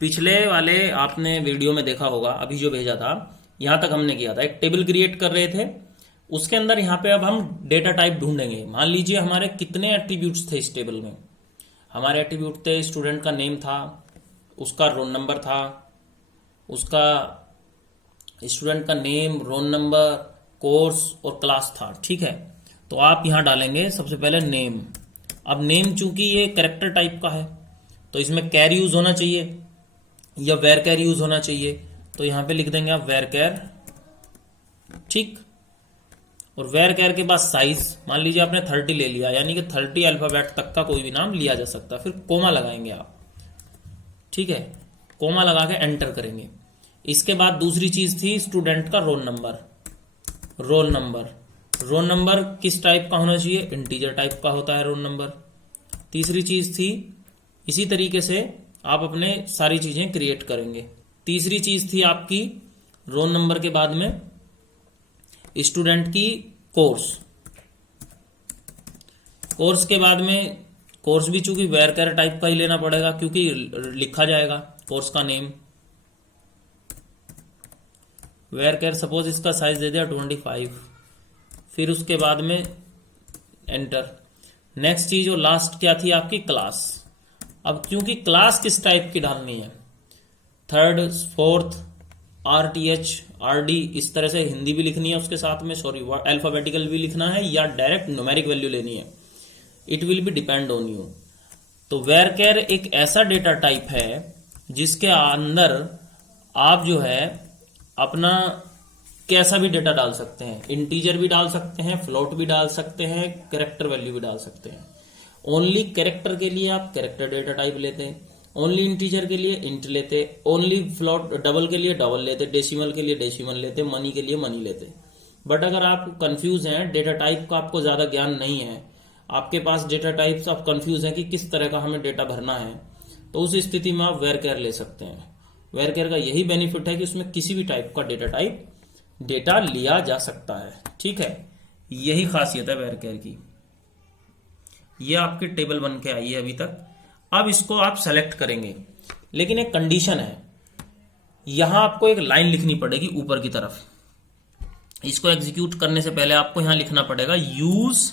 पिछले वाले आपने वीडियो में देखा होगा, अभी जो भेजा था यहां तक हमने किया था, एक टेबल क्रिएट कर रहे थे। उसके अंदर यहाँ पे अब हम डेटा टाइप ढूंढेंगे। मान लीजिए हमारे कितने एट्रीब्यूट्स थे इस टेबल में। हमारे एट्रीब्यूट थे, स्टूडेंट का नेम था, उसका रोल नंबर था, उसका स्टूडेंट का नेम, रोल नंबर, कोर्स और क्लास था। ठीक है, तो आप यहां डालेंगे सबसे पहले नेम। अब नेम चूंकि ये कैरेक्टर टाइप का है तो इसमें कैर यूज होना चाहिए या वेर कैर यूज होना चाहिए, तो यहां पे लिख देंगे आप वेर कैर। ठीक, और वेर कैर के बाद साइज, मान लीजिए आपने 30 ले लिया, यानी कि 30 अल्फाबेट तक का कोई भी नाम लिया जा सकता है। फिर कोमा लगाएंगे आप। ठीक है, कोमा लगा के एंटर करेंगे। इसके बाद दूसरी चीज थी स्टूडेंट का roll number. Roll number, roll number किस टाइप का होना चाहिए? इंटीजर टाइप का होता है रोल नंबर। तीसरी चीज थी, इसी तरीके से आप अपने सारी चीजें क्रिएट करेंगे। तीसरी चीज थी आपकी रोल नंबर के बाद में स्टूडेंट की कोर्स। कोर्स के बाद में, कोर्स भी चूंकि वेर कैर टाइप का ही लेना पड़ेगा क्योंकि लिखा जाएगा कोर्स का नेम। वेर कैर सपोज इसका साइज दे दिया 25। फिर उसके बाद में एंटर। नेक्स्ट चीज और लास्ट क्या थी आपकी? क्लास। अब क्योंकि क्लास किस टाइप की डालनी है, थर्ड, फोर्थ, RTH, RD, इस तरह से हिंदी भी लिखनी है उसके साथ में, सॉरी अल्फाबेटिकल भी लिखना है या डायरेक्ट न्यूमेरिक वैल्यू लेनी है, it will be depend on you. तो वेर कैर एक ऐसा डेटा टाइप है जिसके अंदर आप जो है अपना कैसा भी डेटा डाल सकते हैं। इंटीजर भी डाल सकते हैं, फ्लोट भी डाल सकते हैं, कैरेक्टर वैल्यू भी डाल सकते हैं। ओनली कैरेक्टर के लिए आप कैरेक्टर डेटा टाइप लेते हैं, ओनली इंटीजर के लिए इंट लेते, ओनली फ्लोट डबल के लिए डबल लेते, डेसिमल के लिए डेसिमल लेते, मनी के लिए मनी लेते। बट अगर आप कंफ्यूज हैं, डेटा टाइप का आपको ज्यादा ज्ञान नहीं है, आपके पास डेटा टाइप्स, आप कंफ्यूज हैं कि किस तरह का हमें डेटा भरना है, तो उस स्थिति में आप वेर कैर ले सकते हैं। वेर कैर का यही बेनिफिट है कि उसमें किसी भी टाइप का डेटा टाइप डेटा लिया जा सकता है। ठीक है, यही खासियत है वेर कैर की। ये आपकी टेबल बन के आई है अभी तक। अब इसको आप सेलेक्ट करेंगे, लेकिन एक कंडीशन है, यहां आपको एक लाइन लिखनी पड़ेगी ऊपर की तरफ। इसको एग्जीक्यूट करने से पहले आपको यहां लिखना पड़ेगा यूज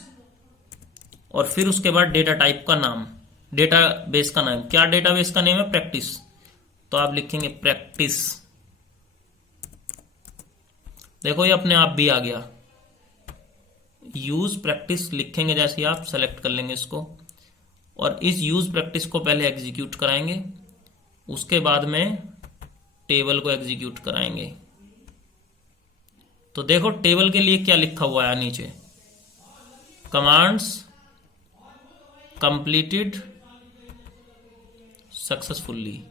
और फिर उसके बाद डेटा टाइप का नाम, डेटा बेस का नाम। क्या डेटा बेस का नेम है? प्रैक्टिस। तो आप लिखेंगे प्रैक्टिस। देखो ये अपने आप भी आ गया। यूज प्रैक्टिस लिखेंगे जैसे आप सेलेक्ट कर लेंगे इसको, और इस यूज प्रैक्टिस को पहले एग्जीक्यूट कराएंगे, उसके बाद में टेबल को एग्जीक्यूट कराएंगे। तो देखो टेबल के लिए क्या लिखा हुआ है नीचे, कमांड्स कंप्लीटेड सक्सेसफुली,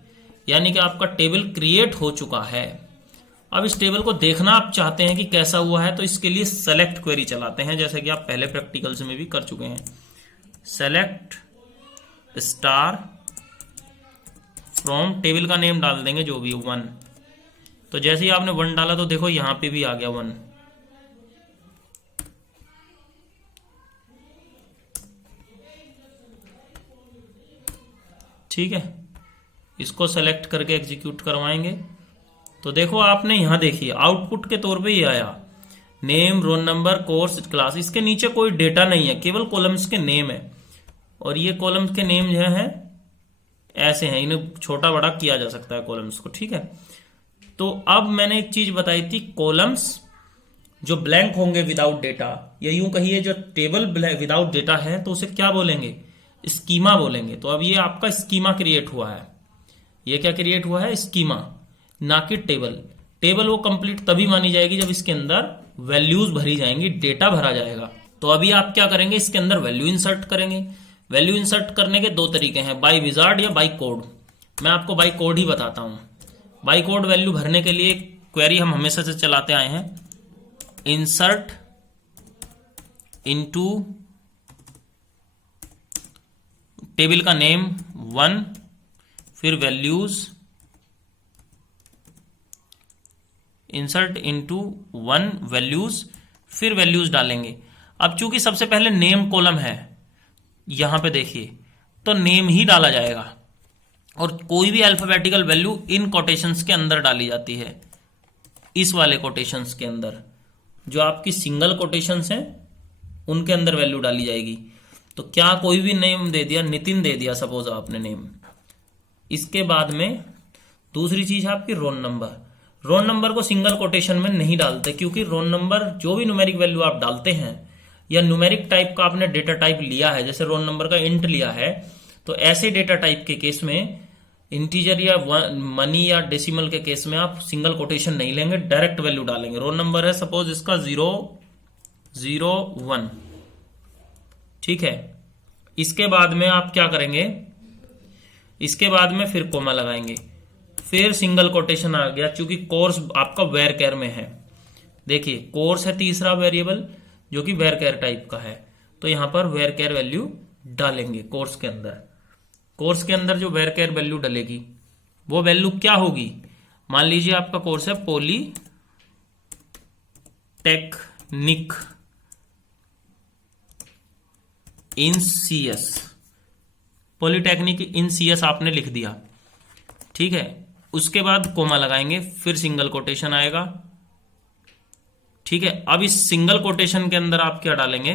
यानी कि आपका टेबल क्रिएट हो चुका है। अब इस टेबल को देखना आप चाहते हैं कि कैसा हुआ है, तो इसके लिए सेलेक्ट क्वेरी चलाते हैं, जैसे कि आप पहले प्रैक्टिकल्स में भी कर चुके हैं। सेलेक्ट स्टार फ्रॉम, टेबल का नेम डाल देंगे जो भी 1। तो जैसे ही आपने 1 डाला तो देखो यहां पे भी आ गया 1। ठीक है, इसको सेलेक्ट करके एग्जीक्यूट करवाएंगे। तो देखो आपने यहां देखिए आउटपुट के तौर पे ये आया, name, roll number, course, class. इसके नीचे कोई डेटा नहीं है, केवल कॉलम्स के नेम है, और ये कॉलम्स के नेम जो है ऐसे हैं, इन्हें छोटा बड़ा किया जा सकता है कॉलम्स को। ठीक है, तो अब मैंने एक चीज बताई थी, कॉलम्स जो ब्लैंक होंगे विदाउट डेटा, या यूं कहिए जो टेबल विदाउट डेटा है तो उसे क्या बोलेंगे? स्कीमा बोलेंगे। तो अब ये आपका स्कीमा क्रिएट हुआ है। ये क्या क्रिएट हुआ है? स्कीमा, ना कि टेबल। टेबल वो कंप्लीट तभी मानी जाएगी जब इसके अंदर वैल्यूज भरी जाएंगी, डेटा भरा जाएगा। तो अभी आप क्या करेंगे, इसके अंदर वैल्यू इंसर्ट करेंगे। वैल्यू इंसर्ट करने के 2 तरीके हैं, बाय विजार्ड या बाय कोड। मैं आपको बाय कोड ही बताता हूं। बाय कोड वैल्यू भरने के लिए क्वेरी हम हमेशा से चलाते आए हैं, इंसर्ट इनटू टेबल का नेम 1, फिर वैल्यूज, इंसर्ट इनटू 1 वैल्यूज, फिर वैल्यूज डालेंगे। अब चूंकि सबसे पहले नेम कॉलम है, यहां पे देखिए, तो नेम ही डाला जाएगा। और कोई भी अल्फाबेटिकल वैल्यू इन कोटेशंस के अंदर डाली जाती है, इस वाले कोटेशंस के अंदर। जो आपकी सिंगल कोटेशंस हैं उनके अंदर वैल्यू डाली जाएगी। तो क्या कोई भी नेम दे दिया, नितिन दे दिया सपोज आपने नेम, इसके बाद में दूसरी चीज है आपकी रोल नंबर। रोल नंबर को सिंगल कोटेशन में नहीं डालते, क्योंकि रोल नंबर जो भी न्यूमेरिक वैल्यू आप डालते हैं या न्यूमेरिक टाइप का आपने डेटा टाइप लिया है, जैसे रोल नंबर का इंट लिया है, तो ऐसे डेटा टाइप के केस में इंटीजर या मनी या डेसिमल के केस में आप सिंगल कोटेशन नहीं लेंगे, डायरेक्ट वैल्यू डालेंगे। रोल नंबर है सपोज इसका 001, ठीक है। इसके बाद में आप क्या करेंगे, इसके बाद में फिर कोमा लगाएंगे, फिर सिंगल कोटेशन आ गया, क्योंकि कोर्स आपका वेर केयर में है। देखिए कोर्स है तीसरा वेरिएबल जो कि वेर केयर टाइप का है, तो यहां पर वेर केयर वैल्यू डालेंगे कोर्स के अंदर। कोर्स के अंदर जो वेर केयर वैल्यू डलेगी वो वैल्यू क्या होगी, मान लीजिए आपका कोर्स है पॉलीटेक्निक इन सीएस, पॉलीटेक्निक इन सीएस आपने लिख दिया, ठीक है। उसके बाद कोमा लगाएंगे, फिर सिंगल कोटेशन आएगा, ठीक है। अब इस सिंगल कोटेशन के अंदर आप क्या डालेंगे,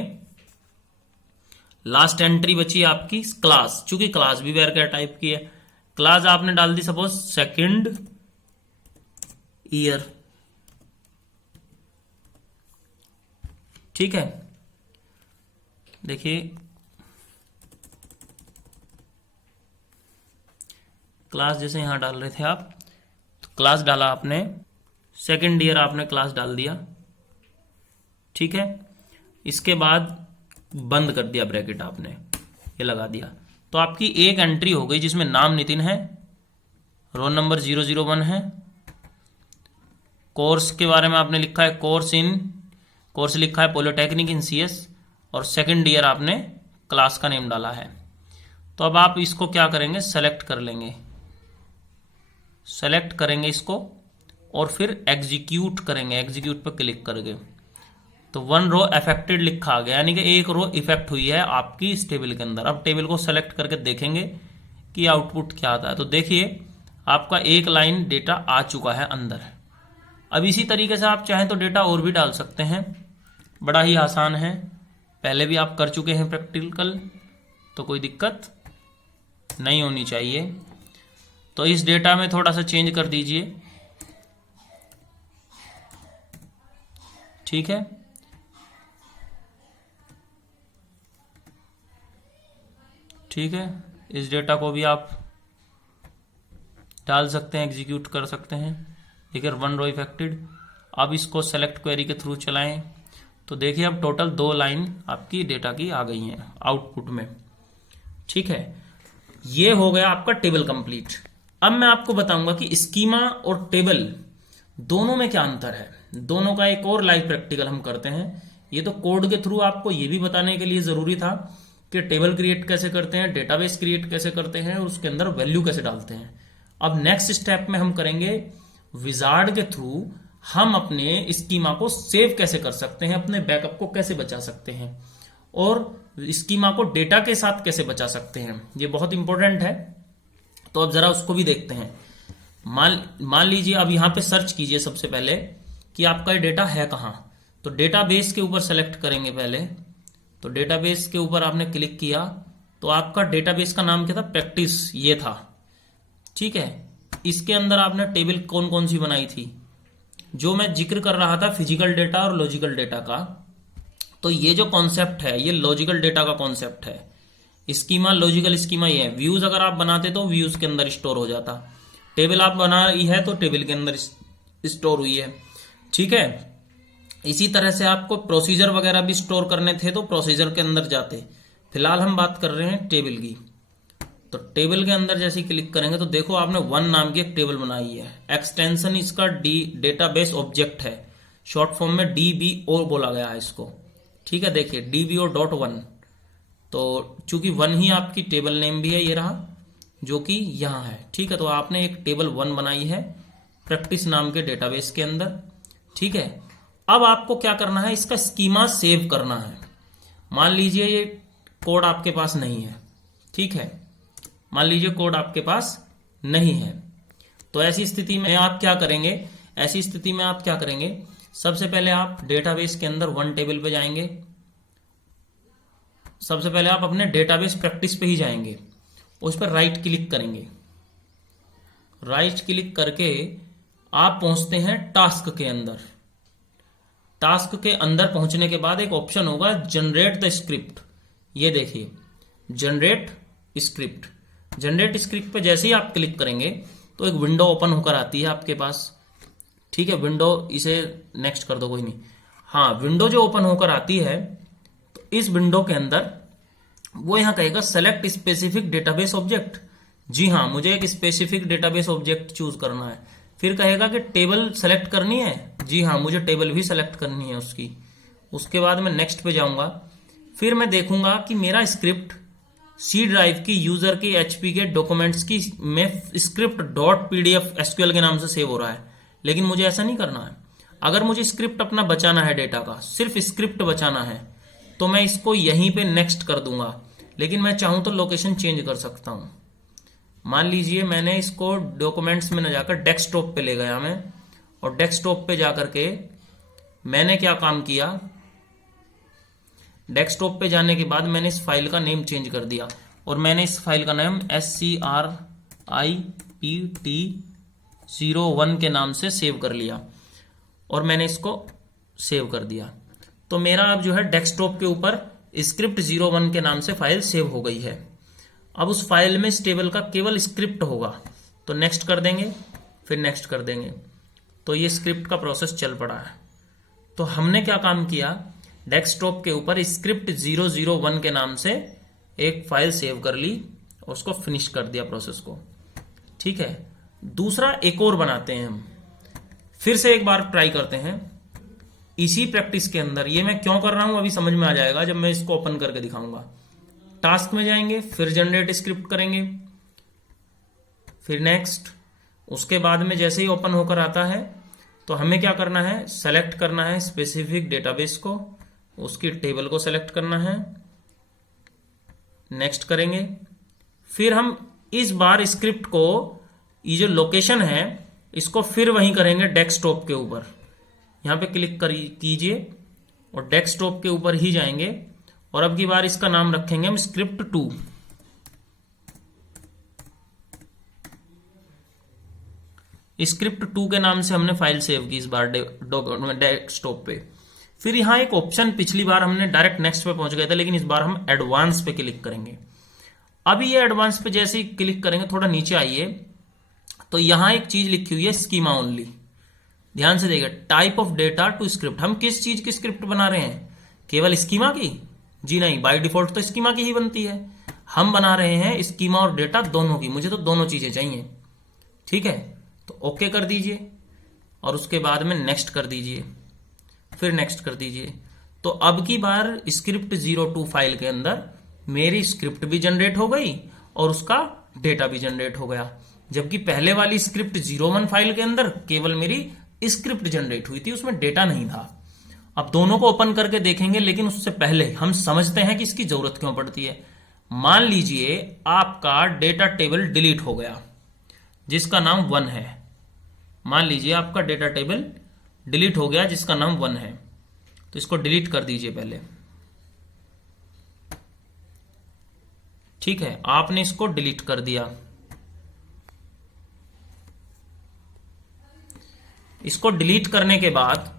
लास्ट एंट्री बची आपकी क्लास, चूंकि क्लास भी वेर केयर टाइप की है, क्लास आपने डाल दी सपोज सेकंड ईयर, ठीक है। देखिए क्लास जैसे यहां डाल रहे थे आप, तो क्लास डाला आपने, सेकंड ईयर आपने क्लास डाल दिया, ठीक है। इसके बाद बंद कर दिया ब्रैकेट आपने, ये लगा दिया, तो आपकी एक एंट्री हो गई जिसमें नाम नितिन है, रोल नंबर 001 है, कोर्स के बारे में आपने लिखा है कोर्स लिखा है पॉलिटेक्निक इन सीएस, और सेकंड ईयर आपने क्लास का नेम डाला है। तो अब आप इसको क्या करेंगे, सेलेक्ट कर लेंगे, सेलेक्ट करेंगे इसको और फिर एग्जीक्यूट करेंगे, एग्जीक्यूट पर क्लिक करके, तो 1 रो अफेक्टेड लिखा आ गया, यानी कि एक रो इफेक्ट हुई है आपकी इस टेबल के अंदर। अब टेबल को सेलेक्ट करके देखेंगे कि आउटपुट क्या आता है, तो देखिए आपका एक लाइन डेटा आ चुका है अंदर। अब इसी तरीके से आप चाहें तो डेटा और भी डाल सकते हैं, बड़ा ही आसान है, पहले भी आप कर चुके हैं प्रैक्टिकल, तो कोई दिक्कत नहीं होनी चाहिए। तो इस डेटा में थोड़ा सा चेंज कर दीजिए, ठीक है। ठीक है, इस डेटा को भी आप डाल सकते हैं, एग्जीक्यूट कर सकते हैं। देखिए 1 रो इफेक्टेड। अब इसको सेलेक्ट क्वेरी के थ्रू चलाएं, तो देखिए अब टोटल 2 लाइन आपकी डेटा की आ गई हैं आउटपुट में, ठीक है। ये हो गया आपका टेबल कंप्लीट। अब मैं आपको बताऊंगा कि स्कीमा और टेबल दोनों में क्या अंतर है, दोनों का एक और लाइव प्रैक्टिकल हम करते हैं। ये तो कोड के थ्रू आपको ये भी बताने के लिए जरूरी था कि टेबल क्रिएट कैसे करते हैं, डेटाबेस क्रिएट कैसे करते हैं और उसके अंदर वैल्यू कैसे डालते हैं। अब नेक्स्ट स्टेप में हम करेंगे विजार्ड के थ्रू हम अपने स्कीमा को सेव कैसे कर सकते हैं, अपने बैकअप को कैसे बचा सकते हैं और स्कीमा को डेटा के साथ कैसे बचा सकते हैं। ये बहुत इंपॉर्टेंट है, तो अब जरा उसको भी देखते हैं। मान लीजिए अब यहां पे सर्च कीजिए सबसे पहले कि आपका ये डेटा है कहां, तो डेटाबेस के ऊपर सेलेक्ट करेंगे पहले। तो डेटाबेस के ऊपर आपने क्लिक किया तो आपका डेटाबेस का नाम क्या था, प्रैक्टिस, ये था, ठीक है। इसके अंदर आपने टेबल कौन कौन सी बनाई थी, जो मैं जिक्र कर रहा था फिजिकल डेटा और लॉजिकल डेटा का। तो ये जो कॉन्सेप्ट है ये लॉजिकल डेटा का कॉन्सेप्ट है। स्कीमा लॉजिकल स्कीमा ये है, व्यूज अगर आप बनाते तो व्यूज के अंदर स्टोर हो जाता, टेबल आप बनाई है तो टेबल के अंदर स्टोर हुई है, ठीक है। इसी तरह से आपको प्रोसीजर वगैरह भी स्टोर करने थे तो प्रोसीजर के अंदर जाते। फिलहाल हम बात कर रहे हैं टेबल की, तो टेबल के अंदर जैसे क्लिक करेंगे तो देखो आपने 1 नाम की एक टेबल बनाई है। एक्सटेंशन इसका डेटाबेस ऑब्जेक्ट है, शॉर्ट फॉर्म में DBO बोला गया है इसको, ठीक है। देखिए DBO.1, तो चूंकि 1 ही आपकी टेबल नेम भी है, ये रहा जो कि यहाँ है, ठीक है। तो आपने एक टेबल 1 बनाई है प्रैक्टिस नाम के डेटाबेस के अंदर, ठीक है। अब आपको क्या करना है, इसका स्कीमा सेव करना है। मान लीजिए ये कोड आपके पास नहीं है, ठीक है, मान लीजिए कोड आपके पास नहीं है। तो ऐसी स्थिति में आप क्या करेंगे, सबसे पहले आप डेटाबेस के अंदर वन टेबल पे जाएंगे। सबसे पहले आप अपने डेटाबेस प्रैक्टिस पे ही जाएंगे, उस पर राइट क्लिक करेंगे। राइट क्लिक करके आप पहुंचते हैं टास्क के अंदर। टास्क के अंदर पहुंचने के बाद एक ऑप्शन होगा जनरेट द स्क्रिप्ट। ये देखिए जनरेट स्क्रिप्ट पे जैसे ही आप क्लिक करेंगे तो एक विंडो ओपन होकर आती है आपके पास। ठीक है, विंडो, इसे नेक्स्ट कर दो, कोई नहीं। हाँ, विंडो जो ओपन होकर आती है तो इस विंडो के अंदर वो यहां कहेगा सेलेक्ट स्पेसिफिक डेटाबेस ऑब्जेक्ट। जी हाँ, मुझे एक स्पेसिफिक डेटाबेस ऑब्जेक्ट चूज करना है। फिर कहेगा कि टेबल सेलेक्ट करनी है। जी हाँ, मुझे टेबल भी सेलेक्ट करनी है उसकी। उसके बाद मैं नेक्स्ट पे जाऊंगा। फिर मैं देखूंगा कि मेरा स्क्रिप्ट सी ड्राइव की यूजर की एचपी के डॉक्यूमेंट्स की में स्क्रिप्ट डॉट पीडीएफ एसक्यूएल के नाम से सेव हो रहा है, लेकिन मुझे ऐसा नहीं करना है। अगर मुझे स्क्रिप्ट अपना बचाना है, डेटा का सिर्फ स्क्रिप्ट बचाना है, तो मैं इसको यहीं पे नेक्स्ट कर दूंगा। लेकिन मैं चाहूं तो लोकेशन चेंज कर सकता हूं। मान लीजिए मैंने इसको डॉक्यूमेंट्स में न जाकर डेस्कटॉप पे ले गया मैं, और डेस्कटॉप पे जाकर के मैंने क्या काम किया, डेस्कटॉप पे जाने के बाद मैंने इस फाइल का नेम चेंज कर दिया और मैंने इस फाइल का नाम SCRIPT01 के नाम से सेव कर लिया और मैंने इसको सेव कर दिया। तो मेरा अब जो है डेस्कटॉप के ऊपर स्क्रिप्ट 01 के नाम से फाइल सेव हो गई है। अब उस फाइल में इस टेबल का केवल स्क्रिप्ट होगा, तो नेक्स्ट कर देंगे, फिर नेक्स्ट कर देंगे। तो ये स्क्रिप्ट का प्रोसेस चल पड़ा है। तो हमने क्या काम किया, डेस्कटॉप के ऊपर स्क्रिप्ट 001 के नाम से एक फाइल सेव कर ली और उसको फिनिश कर दिया प्रोसेस को। ठीक है, दूसरा एक और बनाते हैं हम, फिर से एक बार ट्राई करते हैं इसी प्रैक्टिस के अंदर। ये मैं क्यों कर रहा हूं अभी समझ में आ जाएगा जब मैं इसको ओपन करके दिखाऊंगा। टास्क में जाएंगे, फिर जनरेट स्क्रिप्ट करेंगे, फिर नेक्स्ट। उसके बाद में जैसे ही ओपन होकर आता है तो हमें क्या करना है, सेलेक्ट करना है स्पेसिफिक डेटाबेस को, उसकी टेबल को सेलेक्ट करना है, नेक्स्ट करेंगे। फिर हम इस बार स्क्रिप्ट को, ये जो लोकेशन है इसको फिर वहीं करेंगे डेस्कटॉप के ऊपर। यहां पे क्लिक कीजिए और डेस्कटॉप के ऊपर ही जाएंगे और अब की बार इसका नाम रखेंगे हम स्क्रिप्ट 2। स्क्रिप्ट 2 के नाम से हमने फाइल सेव की इस बार डेस्कटॉप पे। फिर यहां एक ऑप्शन, पिछली बार हमने डायरेक्ट नेक्स्ट पे पहुंच गए थे, लेकिन इस बार हम एडवांस पे क्लिक करेंगे। अभी ये एडवांस पे जैसे ही क्लिक करेंगे, थोड़ा नीचे आइए तो यहां एक चीज लिखी हुई है स्कीमा ओनली। ध्यान से देखिए, type of data to script. हम किस चीज की स्क्रिप्ट बना रहे हैं, केवल स्कीमा की? जी नहीं, बाय डिफॉल्ट तो स्कीमा की ही बनती है। हम बना रहे हैं स्कीमा और डेटा दोनों की। मुझे तो दोनों चीजें चाहिए। ठीक है, तो ओके कर दीजिए और उसके बाद में नेक्स्ट कर दीजिए, फिर नेक्स्ट कर दीजिए। तो अब की बार स्क्रिप्ट 02 फाइल के अंदर मेरी स्क्रिप्ट भी जनरेट हो गई और उसका डेटा भी जनरेट हो गया, जबकि पहले वाली स्क्रिप्ट 01 फाइल के अंदर केवल मेरी स्क्रिप्ट जनरेट हुई थी, उसमें डेटा नहीं था। अब दोनों को ओपन करके देखेंगे, लेकिन उससे पहले हम समझते हैं कि इसकी जरूरत क्यों पड़ती है। मान लीजिए आपका डेटा टेबल डिलीट हो गया जिसका नाम 1 है। मान लीजिए आपका डेटा टेबल डिलीट हो गया जिसका नाम 1 है, तो इसको डिलीट कर दीजिए पहले। ठीक है, आपने इसको डिलीट कर दिया। इसको डिलीट करने के बाद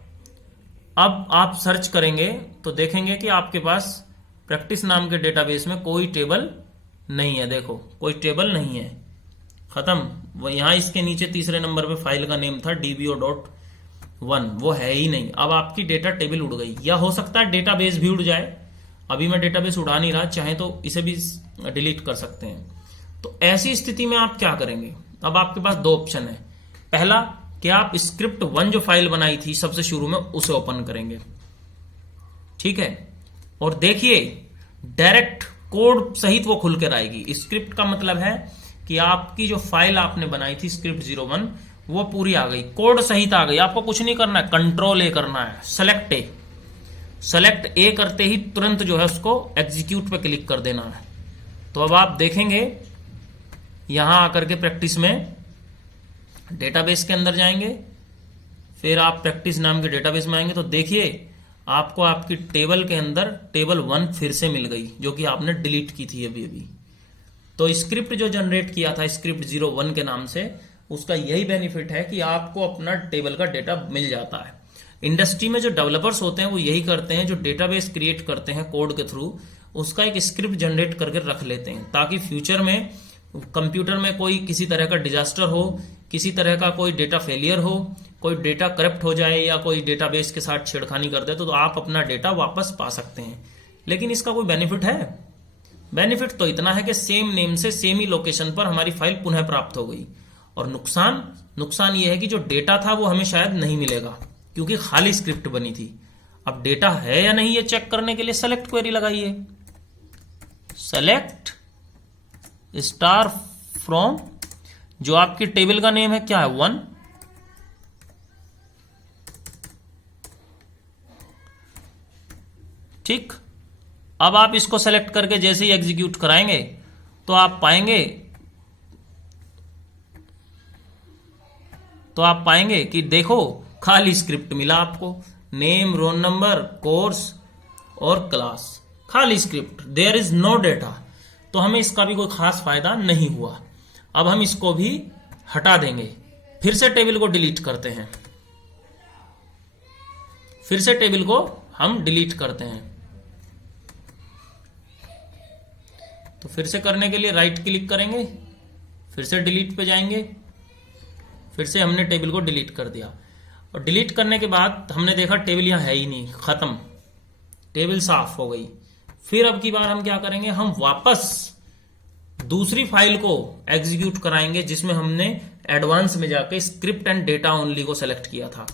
अब आप सर्च करेंगे तो देखेंगे कि आपके पास प्रैक्टिस नाम के डेटाबेस में कोई टेबल नहीं है। देखो, कोई टेबल नहीं है, खत्म। वो यहां इसके नीचे तीसरे नंबर पे फाइल का नेम था dbo.1, वो है ही नहीं। अब आपकी डेटा टेबल उड़ गई, या हो सकता है डेटाबेस भी उड़ जाए। अभी मैं डेटाबेस उड़ा नहीं रहा, चाहे तो इसे भी डिलीट कर सकते हैं। तो ऐसी स्थिति में आप क्या करेंगे, अब आपके पास दो ऑप्शन है। पहला कि आप स्क्रिप्ट 1 जो फाइल बनाई थी सबसे शुरू में, उसे ओपन करेंगे। ठीक है, और देखिए डायरेक्ट कोड सहित वो खुल कर आएगी। स्क्रिप्ट का मतलब है कि आपकी जो फाइल आपने बनाई थी स्क्रिप्ट 01, वो पूरी आ गई, कोड सहित आ गई। आपको कुछ नहीं करना है, कंट्रोल ए करना है, सेलेक्ट ए करते ही तुरंत जो है उसको एग्जीक्यूट पे क्लिक कर देना है। तो अब आप देखेंगे यहां आकर के प्रैक्टिस में डेटाबेस के अंदर जाएंगे, फिर आप प्रैक्टिस नाम के डेटाबेस में आएंगे तो देखिए आपको आपकी टेबल के अंदर टेबल 1 फिर से मिल गई जो कि आपने डिलीट की थी अभी अभी। तो स्क्रिप्ट जो जनरेट किया था स्क्रिप्ट 01 के नाम से, उसका यही बेनिफिट है कि आपको अपना टेबल का डेटा मिल जाता है। इंडस्ट्री में जो डेवलपर्स होते हैं वो यही करते हैं, जो डेटाबेस क्रिएट करते हैं कोड के थ्रू, उसका एक स्क्रिप्ट जनरेट करके रख लेते हैं ताकि फ्यूचर में कंप्यूटर में कोई किसी तरह का डिजास्टर हो, किसी तरह का कोई डेटा फेलियर हो, कोई डेटा करप्ट हो जाए या कोई डेटाबेस के साथ छेड़खानी कर दे तो आप अपना डेटा वापस पा सकते हैं। लेकिन इसका कोई बेनिफिट है? बेनिफिट तो इतना है कि सेम नेम से सेम ही लोकेशन पर हमारी फाइल पुनः प्राप्त हो गई। और नुकसान ये है कि जो डेटा था वो हमें शायद नहीं मिलेगा क्योंकि खाली स्क्रिप्ट बनी थी। अब डेटा है या नहीं ये चेक करने के लिए सेलेक्ट क्वेरी लगाइए, सेलेक्ट स्टार फ्रॉम, जो आपकी टेबल का नेम है क्या है 1, ठीक। अब आप इसको सेलेक्ट करके जैसे ही एग्जीक्यूट कराएंगे तो आप पाएंगे कि देखो खाली स्क्रिप्ट मिला आपको, नेम, रोल नंबर, कोर्स और क्लास, खाली script, there is no data. तो हमें इसका भी कोई खास फायदा नहीं हुआ। अब हम इसको भी हटा देंगे, फिर से टेबल को डिलीट करते हैं, फिर से टेबल को हम डिलीट करते हैं। तो फिर से करने के लिए राइट क्लिक करेंगे, फिर से डिलीट पे जाएंगे, फिर से हमने टेबल को डिलीट कर दिया। और डिलीट करने के बाद हमने देखा टेबल यहां है ही नहीं, खत्म, टेबल साफ हो गई। फिर अब की बार हम क्या करेंगे, हम वापस दूसरी फाइल को एग्जीक्यूट कराएंगे जिसमें हमने एडवांस में जाके स्क्रिप्ट एंड डेटा ओनली को सेलेक्ट किया था।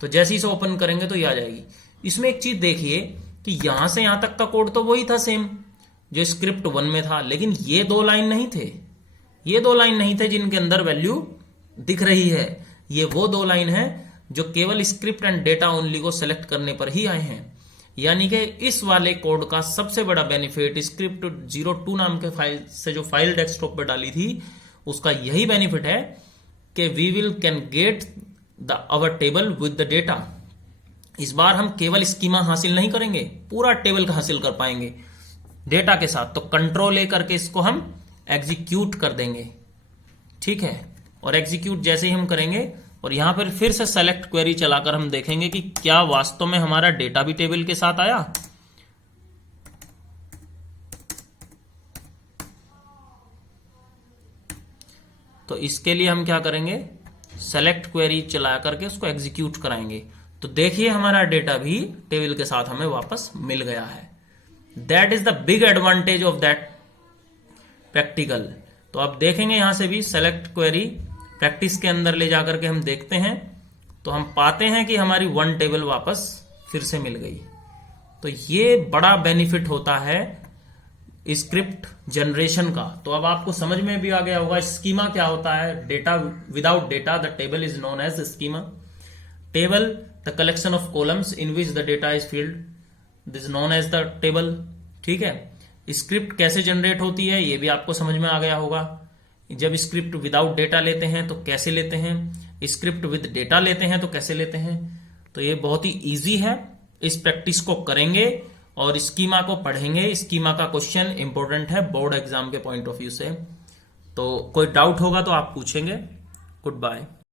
तो जैसे ही इसे ओपन करेंगे तो ये आ जाएगी। इसमें एक चीज देखिए कि यहां से यहां तक का कोड तो वही था सेम जो स्क्रिप्ट 1 में था, लेकिन ये 2 लाइन नहीं थे, ये 2 लाइन नहीं थे जिनके अंदर वैल्यू दिख रही है। ये वो 2 लाइन है जो केवल स्क्रिप्ट एंड डेटा ओनली को सेलेक्ट करने पर ही आए हैं। यानी कि इस वाले कोड का सबसे बड़ा बेनिफिट स्क्रिप्ट 02 नाम के फाइल से जो फाइल डेस्कटॉप पर डाली थी उसका यही बेनिफिट है कि we will can get the our table with the data. इस बार हम केवल स्कीमा हासिल नहीं करेंगे, पूरा टेबल का हासिल कर पाएंगे डेटा के साथ। तो कंट्रोल ए करके इसको हम एग्जीक्यूट कर देंगे, ठीक है। और एग्जीक्यूट जैसे ही हम करेंगे और यहां पर फिर से सेलेक्ट क्वेरी चलाकर हम देखेंगे कि क्या वास्तव में हमारा डेटा भी टेबल के साथ आया। तो इसके लिए हम क्या करेंगे, सेलेक्ट क्वेरी चला करके उसको एग्जीक्यूट कराएंगे। तो देखिए हमारा डेटा भी टेबल के साथ हमें वापस मिल गया है। That is the big advantage of that practical. तो अब देखेंगे यहां से भी सेलेक्ट क्वेरी प्रैक्टिस के अंदर ले जाकर के हम देखते हैं तो हम पाते हैं कि हमारी 1 टेबल वापस फिर से मिल गई। तो ये बड़ा बेनिफिट होता है स्क्रिप्ट जनरेशन का। तो अब आपको समझ में भी आ गया होगा स्कीमा क्या होता है। Data without data the table is known as schema. Table the collection of columns in which the data is filled, this known as the table, ठीक है। स्क्रिप्ट कैसे जनरेट होती है ये भी आपको समझ में आ गया होगा। जब स्क्रिप्ट विदाउट डेटा लेते हैं तो कैसे लेते हैं, स्क्रिप्ट विद डेटा लेते हैं तो कैसे लेते हैं। तो ये बहुत ही इजी है, इस प्रैक्टिस को करेंगे और स्कीमा को पढ़ेंगे। स्कीमा का क्वेश्चन इंपॉर्टेंट है बोर्ड एग्जाम के पॉइंट ऑफ व्यू से। तो कोई डाउट होगा तो आप पूछेंगे। Good bye.